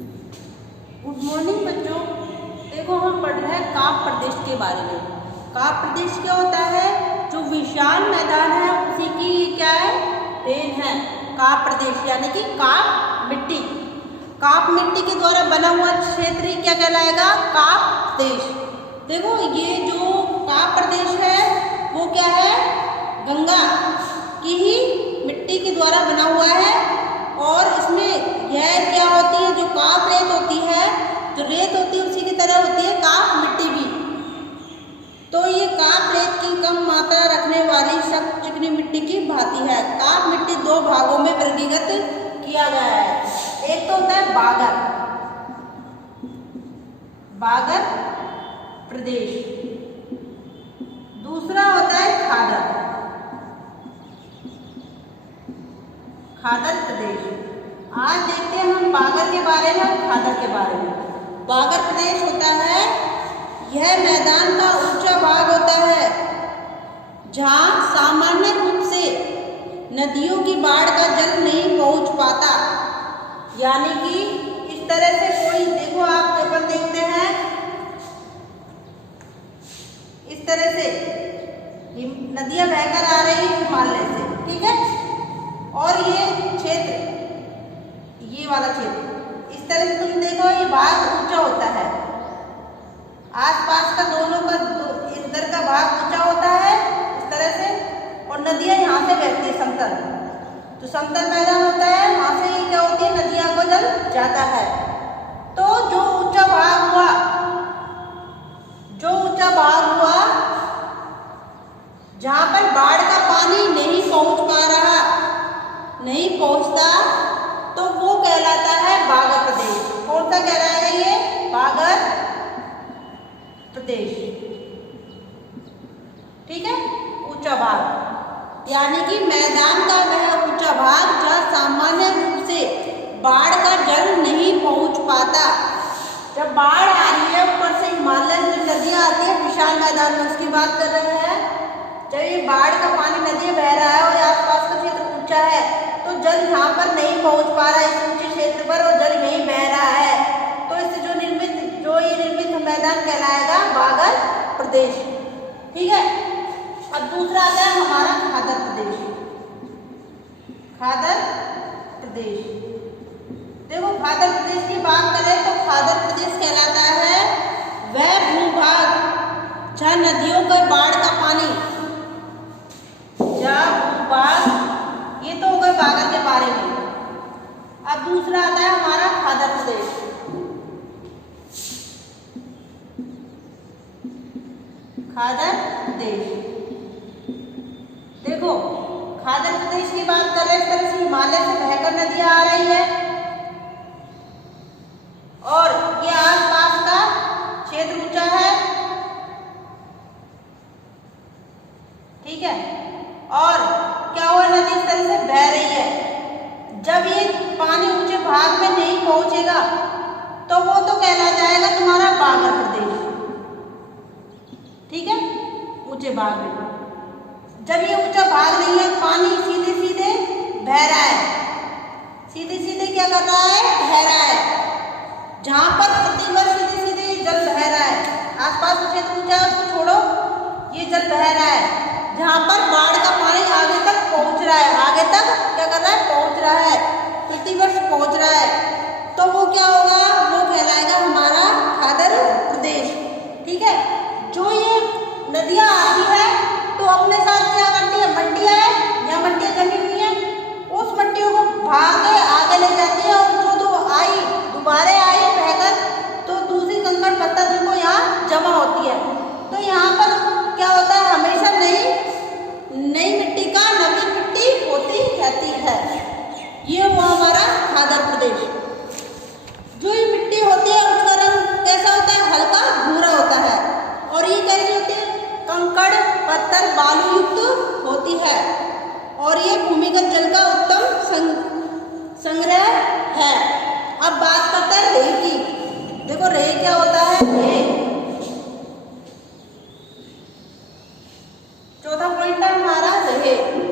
Good morning बच्चों। देखो हम पढ़ रहे हैं काप प्रदेश के बारे में। काप प्रदेश क्या होता है? जो विशाल मैदान है उसी की क्या है? देन है काप प्रदेश, यानी कि काप मिट्टी। काप मिट्टी के द्वारा बना हुआ क्षेत्र क्या कहलाएगा? काप प्रदेश। देखो ये जो काप प्रदेश है वो क्या है? गंगा की ही मिट्टी के द्वारा बना हुआ है। और इसमें यह क्या होती है? जो काप रेत होती है, जो रेत होती है उसी की तरह होती है काप मिट्टी भी। तो ये काप रेत की कम मात्रा रखने वाली सख्त चिकनी मिट्टी की भांति है। काप मिट्टी दो भागों में वर्गीकृत किया गया है। एक तो होता है बागर, बागर प्रदेश। दूसरा होता है खादर, खादर प्रदेश। आज देखते हैं हम बागर के बारे में और खादर के बारे में। बागर प्रदेश होता है, यह मैदान का ऊंचा भाग होता है जहाँ सामान्य रूप से नदियों की बाढ़ का जल नहीं पहुँच पाता। यानी कि इस तरह से कोई, देखो आप पेपर देखते हैं इस तरह से नदियाँ बहकर आ रही है हिमालय से, ठीक है। और ये क्षेत्र, ये वाला क्षेत्र इस तरह से तुम देखो, ये भाग ऊंचा होता है। आसपास का दोनों का इधर का भाग ऊंचा होता है इस तरह से, और नदियाँ यहाँ से बहती है समतल। तो समतल मैदान होता है, वहाँ से ही क्या होती है? नदियाँ को जल जाता है। तो जो ऊंचा भाग हुआ, जो ऊंचा भाग हुआ जहाँ पर बाढ़ का पानी नहीं पहुँच पा रहा, नहीं पहुँचता, तो वो कहलाता है बागर प्रदेश। कौन सा कहलाएगा ये? बागर प्रदेश, ठीक है। ऊंचा भाग यानी कि मैदान का वह ऊंचा भाग जहाँ सामान्य रूप से बाढ़ का जल नहीं पहुँच पाता। जब बाढ़ आ रही है ऊपर से हिमालय से नदियाँ आती है विशाल मैदान में, उसकी बात कर रहे हैं। जब ये बाढ़ का पानी नदी बह रहा है और आसपास का क्षेत्र ऊंचा है, तो जल यहाँ पर नहीं पहुँच पा रहा है इस ऊंचे क्षेत्र पर, और जल यहीं बह रहा है। तो इससे जो ये निर्मित मैदान कहलाएगा बागर प्रदेश, ठीक है। अब दूसरा आता है हमारा खादर प्रदेश। खादर प्रदेश, देखो खादर प्रदेश की बात करें तो खादर प्रदेश कहलाता है वह भूभाग जहाँ नदियों का बाढ़ का पानी, जहाँ भूभाग, ये तो हो गए बागर के बारे में। अब दूसरा आता है हमारा खादर प्रदेश। खादर प्रदेश, देखो खादर प्रदेश की बात कर रहे हैं, इस तरह से हिमालय से बहकर नदियां आ रही है और ये आसपास का क्षेत्र ऊंचा है, ठीक है। और क्या हुआ? नदी इस तरह से बह रही है। जब ये पानी ऊंचे भाग में नहीं पहुंचेगा तो वो तो कहला जाएगा तुम्हारा बागर प्रदेश, ठीक है। ऊंचे भाग में जब ये ऊंचा भाग नहीं है, पानी सीधे सीधे बह रहा है, सीधे सीधे क्या कर रहा है? बह रहा है। जहाँ पर प्रतिवर्ष सीधे सीधे जल बह रहा है, आसपास का क्षेत्र ऊंचा है उसको छोड़ो, ये जल बह रहा है। जहाँ पर बाढ़ का पानी आगे तक पहुँच रहा है, आगे तक क्या कर रहा है? पहुँच रहा है, प्रतिवर्ष पहुँच रहा है। तो वो क्या होगा? वो कहलाएगा हमारा खादर प्रदेश, ठीक है। जो ये नदियाँ आती है तो अपने साथ क्या करती है? मट्टियाँ है, यहाँ मट्टियाँ जमी हुई हैं, उस मट्टियों को भाग आगे ले जाती है, और जो आई दोबारा आई बहकर, तो दूसरी कंकड़ पत्थर जिनको यहाँ जमा होती है। तो यहाँ पर क्या होता है? हमेशा नई मिट्टी का नवीन मिट्टी होती रहती है। ये हुआ हमारा खादर प्रदेश। जो ये मिट्टी होती है उसका रंग कैसा होता है? हल्का भूरा होता है। और ये कैसी होती है? कंकड़ पत्थर बालू युक्त होती है। और ये भूमिगत जल का उत्तम संग्रह है। अब बात करते हैं रेत की। देखो रेत क्या होता है? चौथा पॉइंट है हमारा रेत।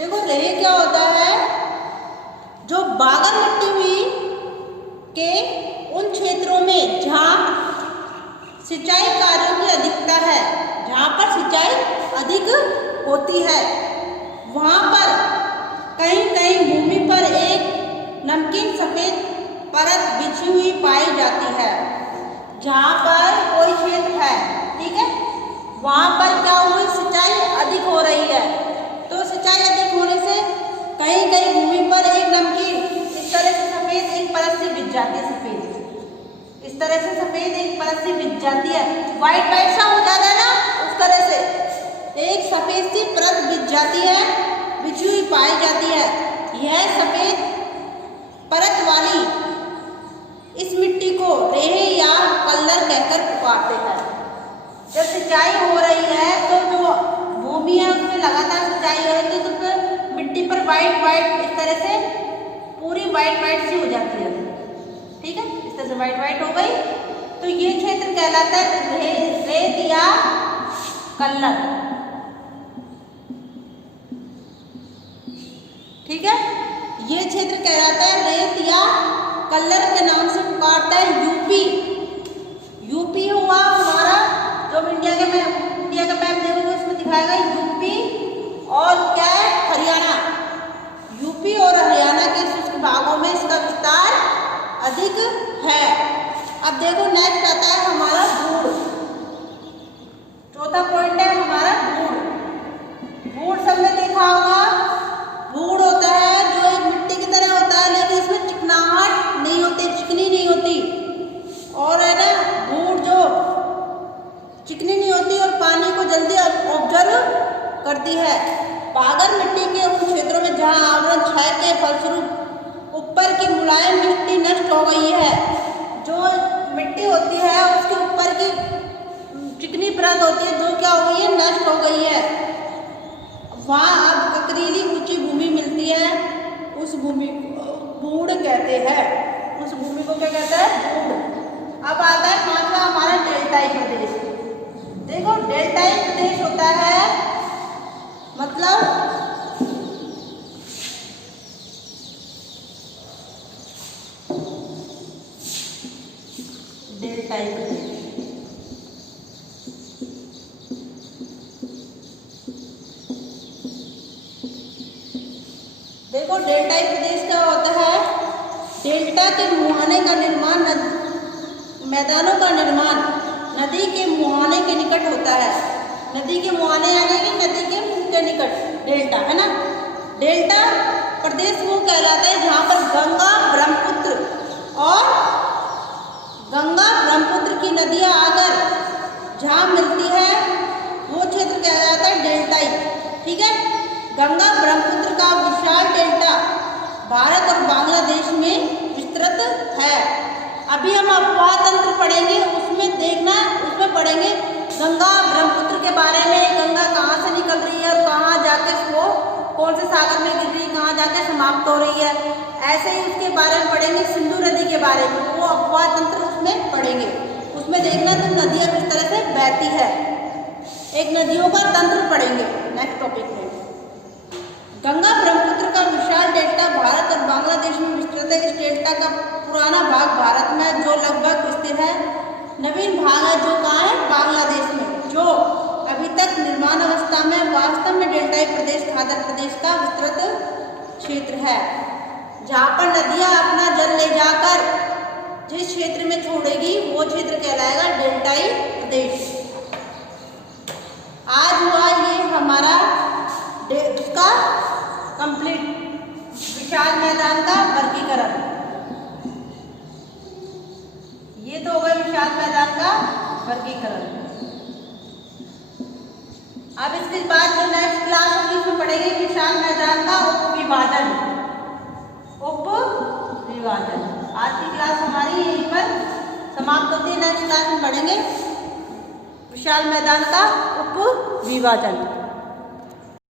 देखो रेह क्या होता है, जो बागर मिट्टी हुई के उन क्षेत्रों में जहाँ सिंचाई कार्यों की अधिकता है, जहाँ पर सिंचाई अधिक होती है, वहाँ पर कहीं कहीं भूमि पर एक नमकीन सफेद परत बिछी हुई पाई जाती है। जहाँ पर कोई क्षेत्र है, ठीक है, वहाँ पर क्या हुई, सिंचाई अधिक हो रही है, तो सिंचाई अधिक होने से कहीं कहीं भूमि पर एक नमकीन इस तरह से सफेद एक परत से बिछ जाती है, सफेद इस तरह से सफेद एक परत से बिछ जाती है, व्हाइट व्हाइट सा हो जाता है ना, उस तरह से एक सफेद सी परत बिछ जाती है, बिछी हुई पाई जाती है। यह सफेद परत वाली इस मिट्टी को रेह या कल्लर कहकर पुकारते हैं। जब सिंचाई हो रही है तो जो भूमि है उसमें लगातार सिंचाई हो रही है, तो फिर मिट्टी पर वाइट वाइट इस तरह से पूरी वाइट वाइट सी हो जाती है, ठीक है, इस तरह से वाइट वाइट हो गई, तो ये क्षेत्र कहलाता है रेत या कल्लर, ठीक है, ये क्षेत्र कहलाता है रेत या कल्लर के नाम से पुकारता है। यूपी हुआ हमारा, जो इंडिया का मैप देखोगे उसमें दिखाएगा यूपी, और क्या है, हरियाणा। यूपी और हरियाणा के शुष्क भागों में इसका विस्तार अधिक है। अब देखो नेक्स्ट आता है हमारा धूड़। चौथा पॉइंट है हमारा धूड़। धूड़ सब में देखा होगा, धूड़ होता है जो एक मिट्टी की तरह होता है, लेकिन इसमें चिकनाहट नहीं होती, चिकनी नहीं होती, और है ना धूड़ जो चिकनी नहीं होती और पानी को जल्दी ऑब्जर्व करती है। बागर मिट्टी के उन क्षेत्रों में जहां आवरण क्षय के फलस्वरूप ऊपर की मुलायम मिट्टी नष्ट हो गई है, जो मिट्टी होती है उसके ऊपर की चिकनी परत होती है जो क्या हो गई है, नष्ट हो गई है, वहाँ अब ककरीली ऊंची भूमि मिलती है, उस भूमि को धूड़ कहते हैं। उस भूमि को क्या कहते हैं, धूड़। अब आता है पांचवा हमारा डेल्टाई प्रदेश। देखो डेल्टाई प्रदेश होता है मतलब डेल्टाई प्रदेश, देखो डेल्टाई प्रदेश क्या होता है, डेल्टा के मुहाने का निर्माण, मैदानों का निर्माण नदी के मुहाने के निकट होता है। नदी के मुहाने यानी कि नदी के मुंह के निकट डेल्टा है ना। डेल्टा प्रदेश वो कहलाता है जहाँ पर गंगा ब्रह्मपुत्र की नदियाँ आकर जहाँ मिलती है वो क्षेत्र कहलाता है डेल्टाई, ठीक है। गंगा ब्रह्मपुत्र का विशाल डेल्टा भारत और बांग्लादेश में विस्तृत है। अभी हम अपवाह तंत्र पढ़ेंगे, उसमें देखना, उसमें पढ़ेंगे गंगा ब्रह्मपुत्र के बारे में, गंगा कहाँ से निकल रही है और कहाँ जाके वो कौन से सागर में गिर रही है, कहाँ जाके समाप्त हो रही है, ऐसे ही उसके बारे में पढ़ेंगे। सिंधु नदी के बारे में वो अपवाह तंत्र उसमें पढ़ेंगे, उसमें देखना तुम नदियाँ किस तरह से बहती है, एक नदियों का तंत्र पढ़ेंगे नेक्स्ट टॉपिक में। गंगा ब्रह्मपुत्र का विशाल डेल्टा भारत और बांग्लादेश में विस्तृत है। इस डेल्टा का पुराना भाग भारत में जो लगभग स्थिर है, नवीन भाग है जो कहाँ है, बांग्लादेश में, जो अभी तक निर्माण अवस्था में। वास्तव में डेल्टाई प्रदेश खादर प्रदेश का विस्तृत क्षेत्र है, जहाँ पर नदियाँ अपना जल ले जाकर जिस क्षेत्र में छोड़ेगी वो क्षेत्र कहलाएगा डेल्टाई प्रदेश। आज हुआ ये हमारा उसका कंप्लीट विशाल मैदान का वर्गीकरण। ये तो हो गया विशाल मैदान का वर्गीकरण। अब इसके बाद जो नेक्स्ट क्लास होगी उसमें पढ़ेंगे विशाल मैदान का उपविभाजन। आज की क्लास हमारी यहीं पर समाप्त होती है। नेक्स्ट क्लास में पढ़ेंगे विशाल मैदान का उपविभाजन।